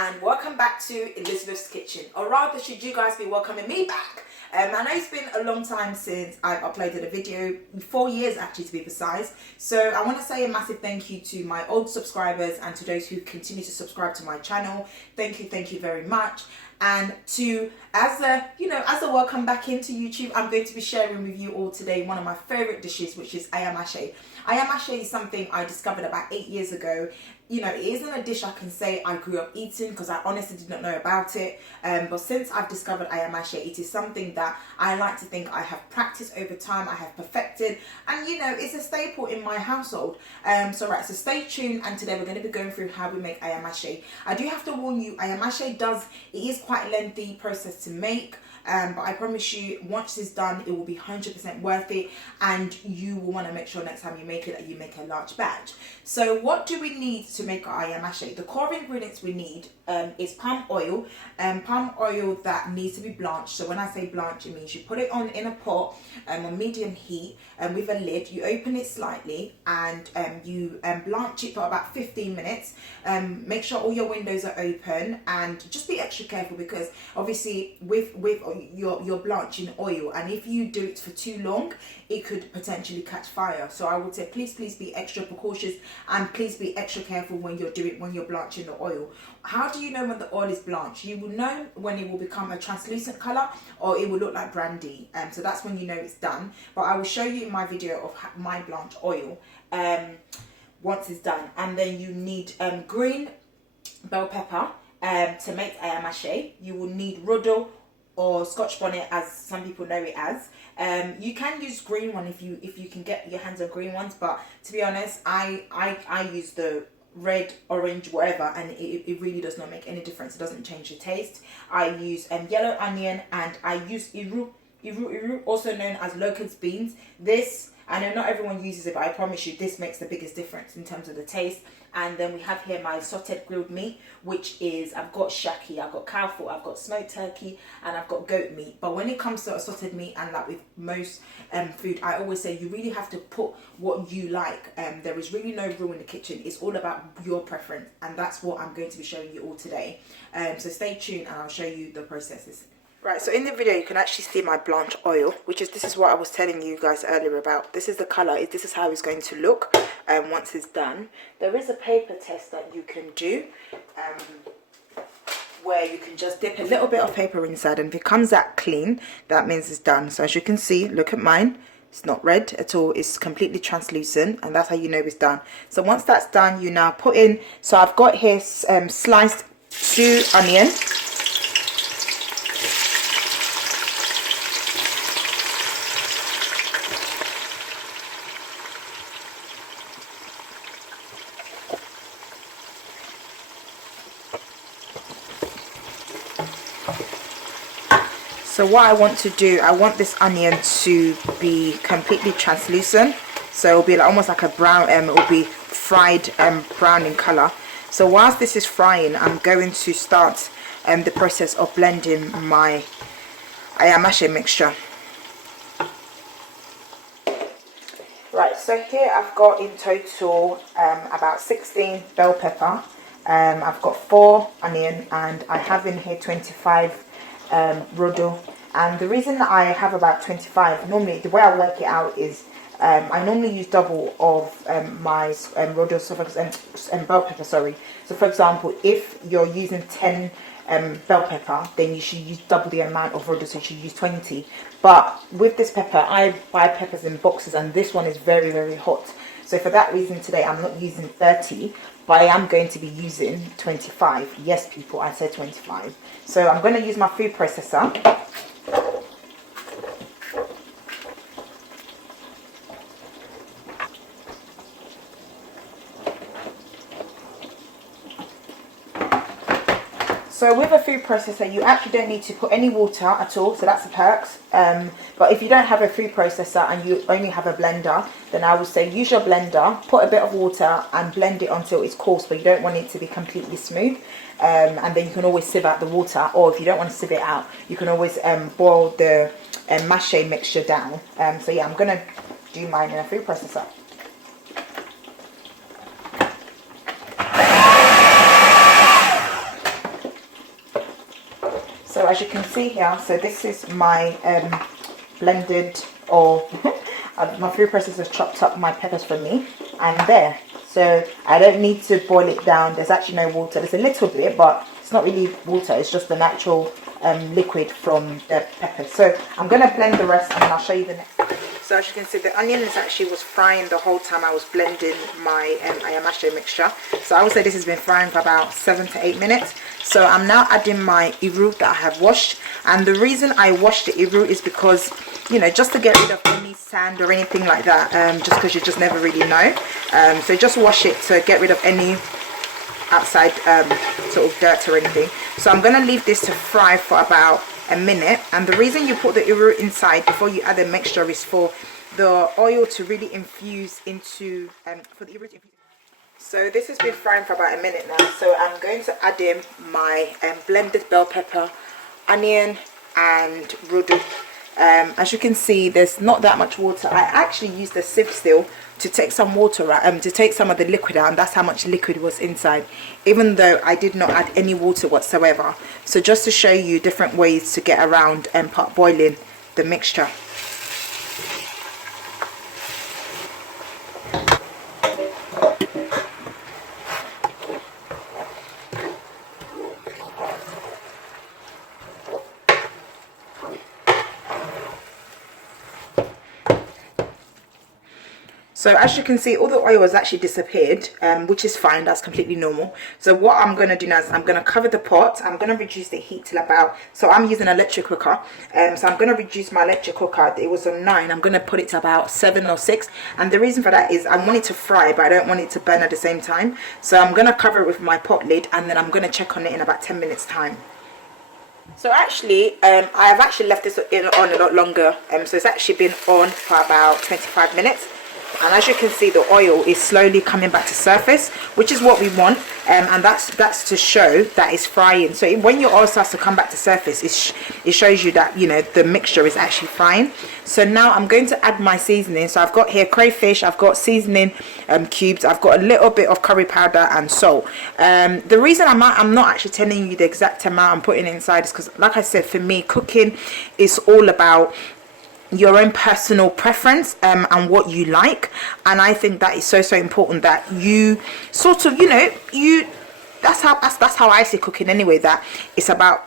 and welcome back to Elizabeth's Kitchen, or rather should you guys be welcoming me back. I know it's been a long time since I've uploaded a video, 4 years actually to be precise, so I want to say a massive thank you to my old subscribers and to those who continue to subscribe to my channel. Thank you very much. And as a welcome back into YouTube, I'm going to be sharing with you all today one of my favorite dishes, which is Ayamase. Ayamase is something I discovered about 8 years ago. You know, it isn't a dish I can say I grew up eating because I honestly did not know about it. But since I've discovered Ayamase, it is something that I like to think I have practiced over time, I have perfected, and you know, it's a staple in my household. So stay tuned, and today we're going to be going through how we make Ayamase. I do have to warn you, Ayamase it is quite a lengthy process to make. But I promise you, once it's done, it will be 100% worth it, and you will want to make sure next time you make it that you make a large batch. So what do we need to make our Ayamase? The core ingredients we need is palm oil that needs to be blanched. So when I say blanch, it means you put it on in a pot on medium heat with a lid. You open it slightly and you blanch it for about 15 minutes. Make sure all your windows are open, and just be extra careful because obviously with you're blanching oil, and if you do it for too long, it could potentially catch fire. So I would say please be extra precautious, and please be extra careful when you're blanching the oil. How do you know when the oil is blanched? You will know when it will become a translucent color or it will look like brandy. So that's when you know it's done. But I will show you in my video of my blanched oil once it's done. And then you need green bell pepper to make Ayamase. You will need rodo or Scotch bonnet, as some people know it as. You can use green one if you can get your hands on green ones, but to be honest, I use the red, orange, whatever, and it really does not make any difference. It doesn't change the taste. I use yellow onion, and I use iru, also known as locust beans. This, I know not everyone uses it, but I promise you this makes the biggest difference in terms of the taste. And then we have here my assorted grilled meat, which is, I've got shaki, I've got cow foot, I've got smoked turkey, and I've got goat meat. But when it comes to assorted meat, and like with most food, I always say you really have to put what you like. There is really no rule in the kitchen. It's all about your preference, and that's what I'm going to be showing you all today. So stay tuned and I'll show you the processes. Right, so in the video you can actually see my blanch oil, this is what I was telling you guys earlier about. This is the colour, this is how it's going to look once it's done. There is a paper test that you can do where you can just dip a little bit of paper inside, and if it comes out clean, that means it's done. So as you can see, look at mine, it's not red at all, it's completely translucent, and that's how you know it's done. So once that's done, you now put in, so I've got here sliced 2 onion. So what I want to do, I want this onion to be completely translucent. So it'll be like, almost like a brown, it will be fried brown in colour. So whilst this is frying, I'm going to start the process of blending my Ayamase mixture. Right, so here I've got in total about 16 bell pepper. I've got 4 onion, and I have in here 25 rodo. And the reason that I have about 25, normally the way I work it out is I normally use double of my rodo, bell pepper, sorry. So for example, if you're using 10 bell pepper, then you should use double the amount of rodo, so you should use 20. But with this pepper, I buy peppers in boxes, and this one is very hot. So for that reason today I'm not using 30, but I am going to be using 25. Yes people, I said 25. So I'm going to use my food processor. So with a food processor, you actually don't need to put any water at all, so that's the perks. But if you don't have a food processor and you only have a blender, then I would say use your blender, put a bit of water and blend it until it's coarse, but you don't want it to be completely smooth. And then you can always sieve out the water, or if you don't want to sieve it out, you can always boil the mache mixture down. So yeah, I'm going to do mine in a food processor. as you can see here, so this is my blended, or my food processor chopped up my peppers for me, and there. So I don't need to boil it down. There's actually no water. There's a little bit, but it's not really water. It's just the natural liquid from the peppers. So I'm going to blend the rest, and then I'll show you the next thing. So as you can see, the onion was frying the whole time I was blending my Ayamase mixture. So I would say this has been frying for about 7 to 8 minutes. So I'm now adding my iru that I have washed. And the reason I washed the iru is because, you know, just to get rid of any sand or anything like that, just because you just never really know. So just wash it to get rid of any outside sort of dirt or anything. So I'm going to leave this to fry for about a minute, and the reason you put the iru inside before you add the mixture is for the oil to really infuse into for the iru to infuse. So this has been frying for about a minute now, so I'm going to add in my blended bell pepper, onion and rodo. As you can see, there's not that much water. I actually used the sieve still to take some water out, to take some of the liquid out, and that's how much liquid was inside, even though I did not add any water whatsoever. So just to show you different ways to get around pot boiling the mixture. So as you can see, all the oil has actually disappeared, which is fine. That's completely normal. So what I'm going to do now is I'm going to cover the pot. I'm going to reduce the heat till about, so I'm using an electric cooker. So I'm going to reduce my electric cooker. It was on 9. I'm going to put it to about 7 or 6. And the reason for that is I want it to fry, but I don't want it to burn at the same time. So I'm going to cover it with my pot lid, and then I'm going to check on it in about 10 minutes time. So actually, I have actually left this on a lot longer. So it's actually been on for about 25 minutes. And as you can see, the oil is slowly coming back to surface, which is what we want, and that's to show that it's frying. So when your oil starts to come back to surface, it shows you that, you know, the mixture is actually frying. So now I'm going to add my seasoning. So I've got here crayfish, I've got seasoning cubes, I've got a little bit of curry powder and salt. The reason I'm not actually telling you the exact amount I'm putting inside is because, like I said, for me, cooking is all about your own personal preference and what you like, and I think that is so important that you sort of, you know, that's how I see cooking anyway, that it's about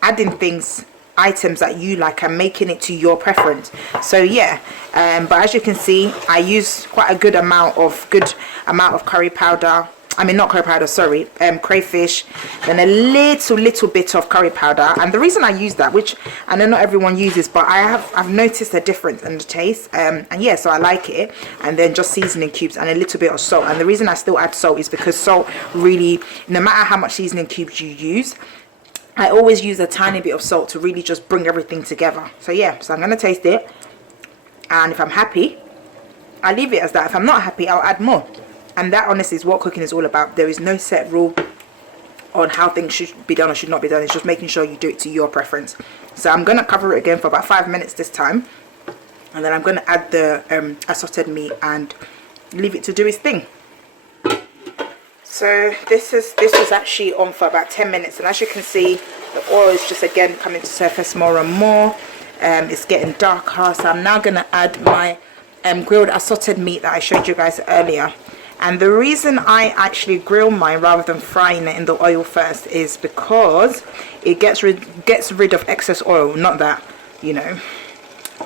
adding items that you like and making it to your preference. So yeah, but as you can see, I use quite a good amount of curry powder. I mean, not curry powder, sorry, crayfish, then a little bit of curry powder. And the reason I use that, which I know not everyone uses, but I've noticed a difference in the taste, and yeah, so I like it. And then just seasoning cubes and a little bit of salt. And the reason I still add salt is because salt really, no matter how much seasoning cubes you use, I always use a tiny bit of salt to really just bring everything together. So yeah, so I'm going to taste it, and if I'm happy, I leave it as that. If I'm not happy, I'll add more. And that honestly is what cooking is all about. There is no set rule on how things should be done or should not be done. It's just making sure you do it to your preference. So I'm going to cover it again for about 5 minutes this time. And then I'm going to add the assorted meat and leave it to do its thing. So this was actually on for about 10 minutes. And as you can see, the oil is just again coming to surface more and more. It's getting darker. So I'm now going to add my grilled assorted meat that I showed you guys earlier. And the reason I actually grill mine rather than frying it in the oil first is because it gets rid of excess oil. Not that, you know,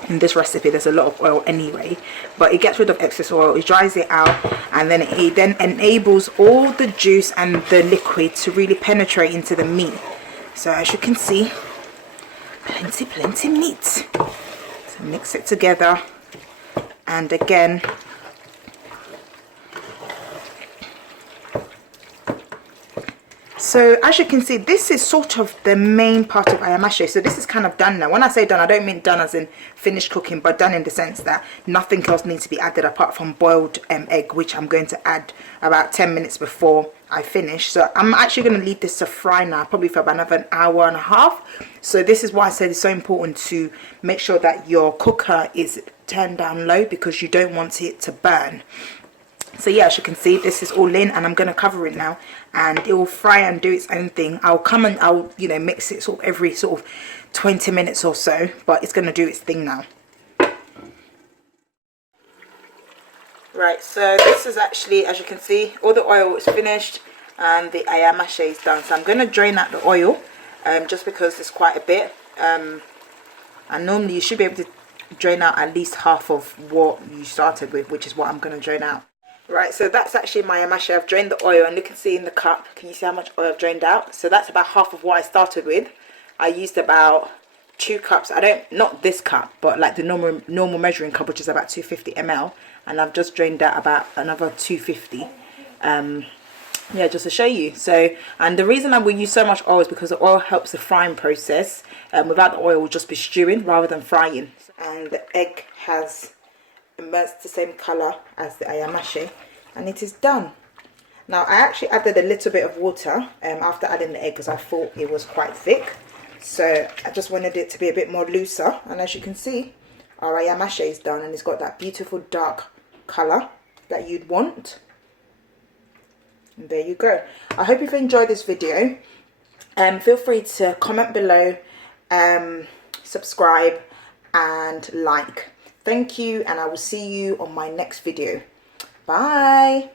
in this recipe there's a lot of oil anyway, but it gets rid of excess oil, it dries it out, and then it then enables all the juice and the liquid to really penetrate into the meat. So as you can see, plenty meat. So mix it together, and again, so as you can see, this is sort of the main part of Ayamase. So this is kind of done now. When I say done, I don't mean done as in finished cooking, but done in the sense that nothing else needs to be added apart from boiled egg, which I'm going to add about 10 minutes before I finish. So I'm actually going to leave this to fry now, probably for about another hour and a half. So this is why I said it's so important to make sure that your cooker is turned down low, because you don't want it to burn. So yeah, as you can see, this is all in, and I'm going to cover it now, and it will fry and do its own thing. I'll come and I'll, you know, mix it sort of every sort of 20 minutes or so, but it's going to do its thing now. Right, so this is actually, as you can see, all the oil is finished and the ayamase is done. So I'm going to drain out the oil, just because it's quite a bit, and normally you should be able to drain out at least half of what you started with, which is what I'm going to drain out. Right, so that's actually my ayamase. I've drained the oil, and you can see in the cup, can you see how much oil I've drained out? So that's about half of what I started with. I used about 2 cups. Not this cup, but like the normal measuring cup, which is about 250 ml, and I've just drained out about another 250. Yeah, just to show you. So, and the reason I will use so much oil is because the oil helps the frying process. Without the oil, we'll just be stewing rather than frying. And the egg has immersed the same color as the ayamase, and it is done. Now I actually added a little bit of water after adding the egg, because I thought it was quite thick, so I just wanted it to be a bit more looser. And as you can see, our ayamase is done, and it's got that beautiful dark color that you'd want. And there you go. I hope you've enjoyed this video. Feel free to comment below, subscribe and like. Thank you, and I will see you on my next video. Bye.